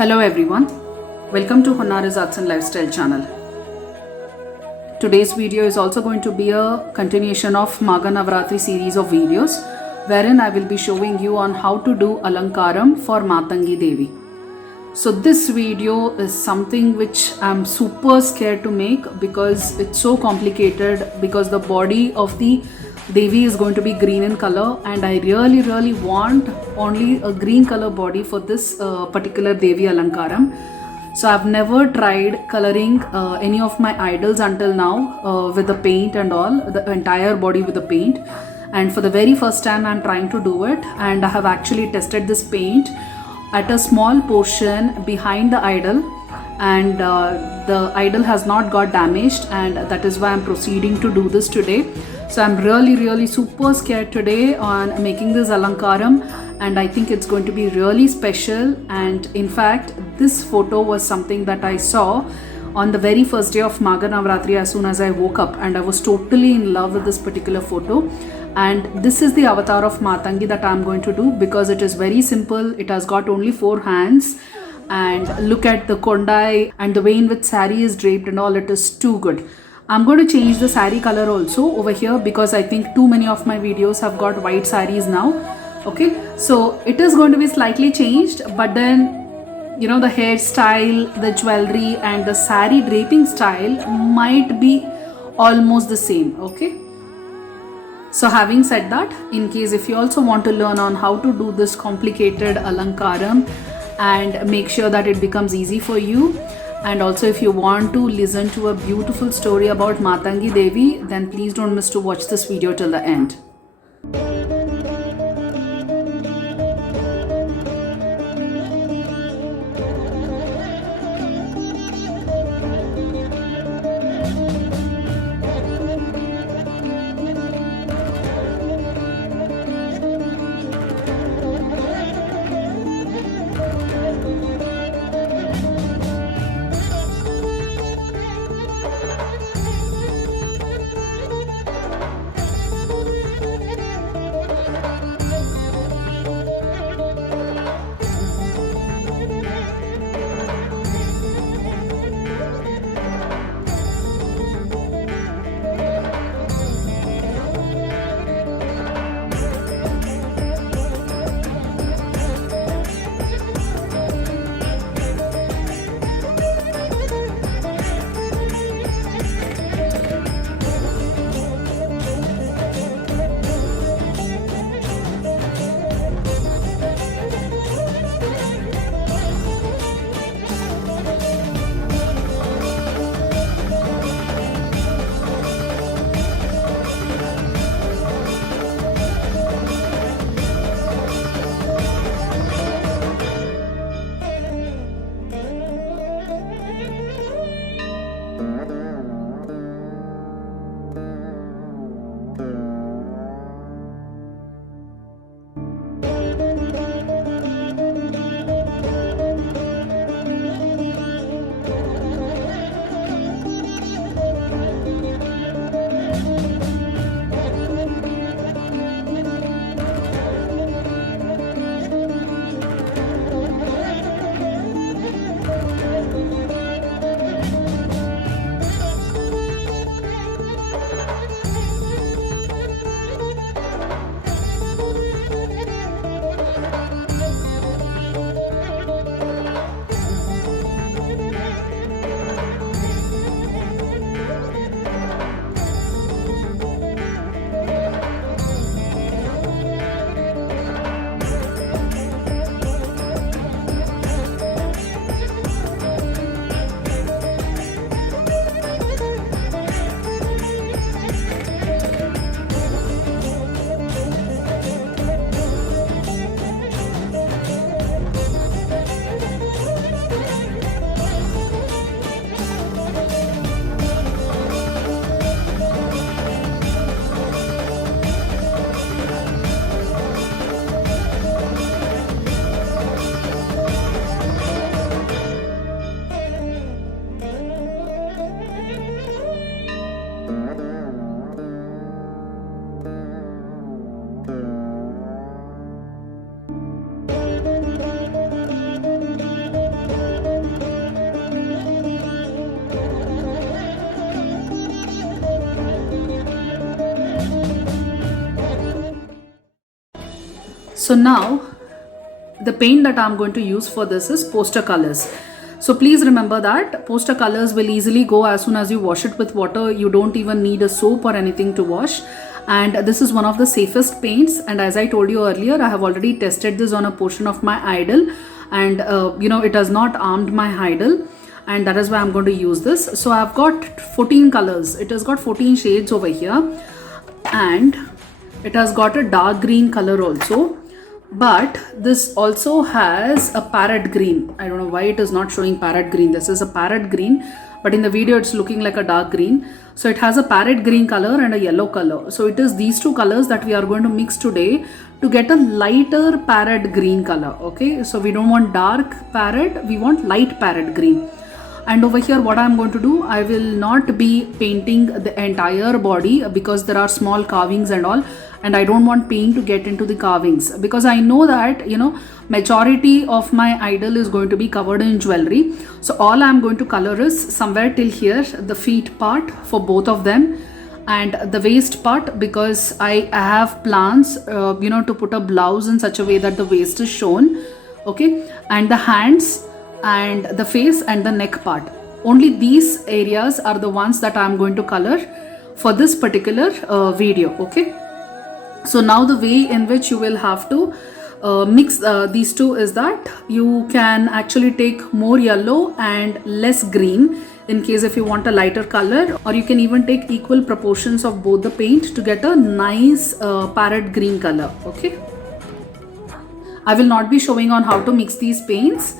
Hello everyone, welcome to Honara's Arts and Lifestyle channel. Today's video is also going to be a continuation of Maga Navaratri series of videos wherein I will be showing you on how to do Alankaram for Matangi Devi. So this video is something which I'm super scared to make because it's so complicated, because the body of the Devi is going to be green in color and I really want only a green color body for this particular Devi Alankaram. So I've never tried coloring any of my idols until now with the paint and all, the entire body with the paint. And for the very first time I'm trying to do it, and I have actually tested this paint at a small portion behind the idol, and the idol has not got damaged, and that is why I'm proceeding to do this today. So I'm really super scared today on making this Alankaram, and I think it's going to be really special. And in fact this photo was something that I saw on the very first day of Maga Navaratri as soon as I woke up, and I was totally in love with this particular photo. And this is the avatar of Matangi that I'm going to do because it is very simple. It has got only 4 hands, and look at the kondai and the way in which saree is draped and all. It is too good. I'm going to change the saree color also over here because I think too many of my videos have got white sarees now. Okay, so it is going to be slightly changed, but then you know, the hairstyle, the jewelry and the saree draping style might be almost the same. Okay, so having said that, in case if you also want to learn on how to do this complicated Alankaram and make sure that it becomes easy for you, and also if you want to listen to a beautiful story about Matangi Devi, then please don't miss to watch this video till the end. So now the paint that I'm going to use for this is poster colors. So please remember that poster colors will easily go as soon as you wash it with water. You don't even need a soap or anything to wash. And this is one of the safest paints. And as I told you earlier, I have already tested this on a portion of my idol. And it has not harmed my idol. And that is why I'm going to use this. So I've got 14 colors. It has got 14 shades over here. And it has got a dark green color also. But this also has a parrot green. I don't know why it is not showing parrot green. This is a parrot green, but in the video it's looking like a dark green. So it has a parrot green color and a yellow color. So it is these two colors that we are going to mix today to get a lighter parrot green color. Okay, so we don't want dark parrot, we want light parrot green. And over here what I'm going to do, I will not be painting the entire body because there are small carvings and all, and I don't want paint to get into the carvings because I know that majority of my idol is going to be covered in jewelry. So all I'm going to color is somewhere till here, the feet part for both of them and the waist part, because I have plans to put a blouse in such a way that the waist is shown. Okay, and the hands and the face and the neck part, only these areas are the ones that I'm going to color for this particular video. Okay, so now the way in which you will have to mix these two is that you can actually take more yellow and less green in case if you want a lighter color, or you can even take equal proportions of both the paint to get a nice parrot green color. Okay, I will not be showing on how to mix these paints,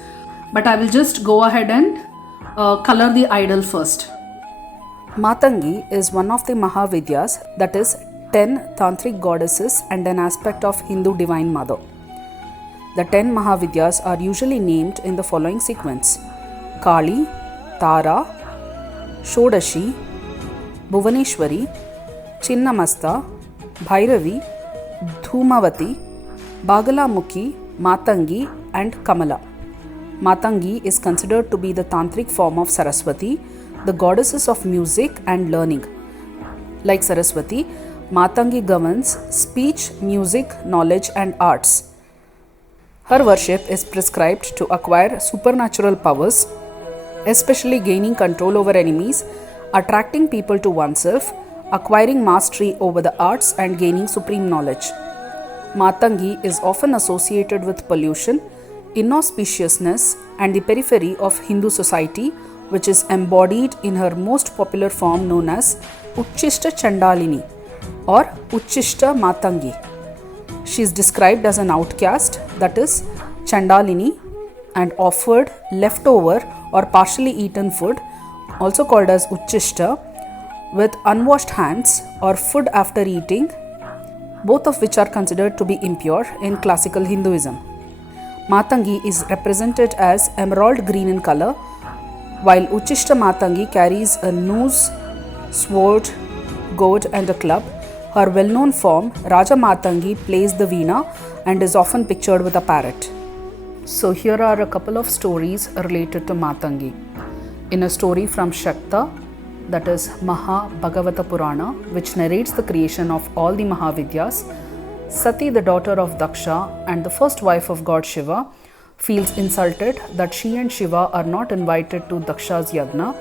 but I will just go ahead and color the idol first. Matangi is one of the Mahavidyas, that is 10 tantric goddesses and an aspect of Hindu Divine Mother. The 10 Mahavidyas are usually named in the following sequence: Kali, Tara, Shodashi, Bhuvaneshwari, Chinnamasta, Bhairavi, Dhumavati, Bagalamukhi, Matangi and Kamala. Matangi is considered to be the tantric form of Saraswati, the goddesses of music and learning. Like Saraswati, Matangi governs speech, music, knowledge and arts. Her worship is prescribed to acquire supernatural powers, especially gaining control over enemies, attracting people to oneself, acquiring mastery over the arts and gaining supreme knowledge. Matangi is often associated with pollution, inauspiciousness and the periphery of Hindu society, which is embodied in her most popular form known as Uchishta Chandalini or Uchishta Matangi. She is described as an outcast, that is Chandalini, and offered leftover or partially eaten food, also called as Uchishta, with unwashed hands or food after eating, both of which are considered to be impure in classical Hinduism. Matangi is represented as emerald green in color, while Uchishta Matangi carries a noose, sword, goad and a club. Her well-known form, Raja Matangi, plays the veena and is often pictured with a parrot. So here are a couple of stories related to Matangi. In a story from Shakta, that is Maha Bhagavata Purana, which narrates the creation of all the Mahavidyas, Sati, the daughter of Daksha and the first wife of God Shiva, feels insulted that she and Shiva are not invited to Daksha's Yagna,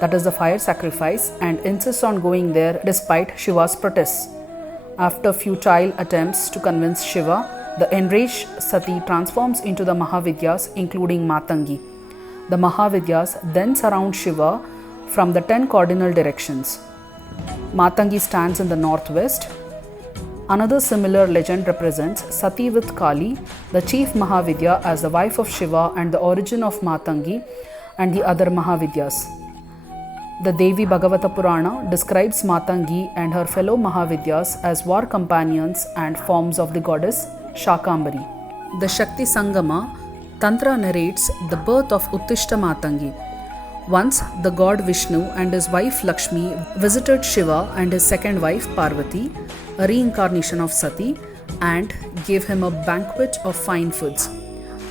that is the fire sacrifice, and insists on going there despite Shiva's protests. After futile attempts to convince Shiva, the enraged Sati transforms into the Mahavidyas, including Matangi. The Mahavidyas then surround Shiva from the 10 cardinal directions. Matangi stands in the northwest. Another similar legend represents Sati with Kali, the chief Mahavidya, as the wife of Shiva and the origin of Matangi and the other Mahavidyas. The Devi Bhagavata Purana describes Matangi and her fellow Mahavidyas as war companions and forms of the goddess Shakambari. The Shakti Sangama Tantra narrates the birth of Uttishta Matangi. Once, the god Vishnu and his wife Lakshmi visited Shiva and his second wife Parvati, a reincarnation of Sati, and gave him a banquet of fine foods.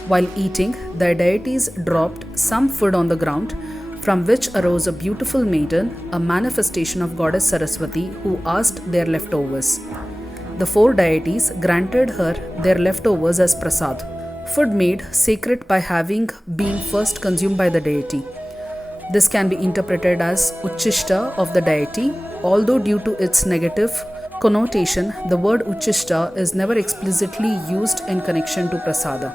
While eating, their deities dropped some food on the ground, from which arose a beautiful maiden, a manifestation of goddess Saraswati, who asked their leftovers. the four deities granted her their leftovers as prasad, food made sacred by having been first consumed by the deity. This can be interpreted as Uchishta of the deity, although due to its negative connotation, the word Uchishta is never explicitly used in connection to prasada.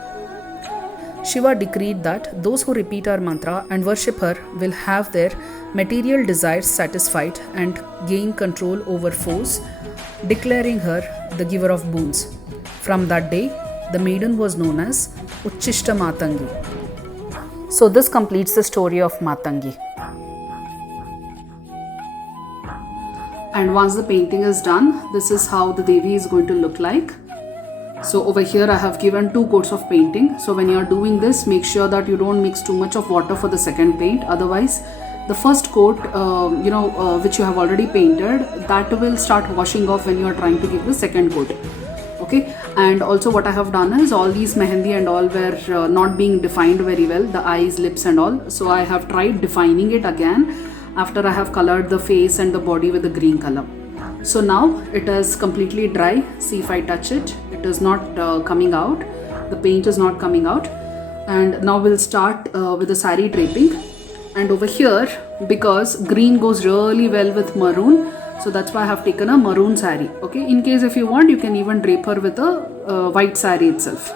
Shiva decreed that those who repeat her mantra and worship her will have their material desires satisfied and gain control over foes, declaring her the giver of boons. From that day, the maiden was known as Uchishta Matangi. So this completes the story of Matangi. And once the painting is done, this is how the Devi is going to look like. So over here I have given 2 coats of painting. So when you are doing this, make sure that you don't mix too much of water for the second paint. Otherwise, the first coat, which you have already painted, that will start washing off when you are trying to give the second coat. Okay, and also what I have done is all these mehendi and all were not being defined very well, the eyes, lips and all. So I have tried defining it again after I have colored the face and the body with the green color. So now it is completely dry. See, if I touch it, it is not coming out. The paint is not coming out. And now we'll start with the saree draping. And over here, because green goes really well with maroon, so that's why I have taken a maroon saree. Okay, in case if you want, you can even drape her with a white saree itself.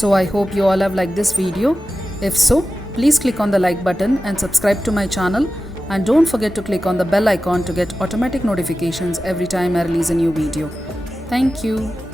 So I hope you all have liked this video. If so, please click on the like button and subscribe to my channel, and don't forget to click on the bell icon to get automatic notifications every time I release a new video. Thank you.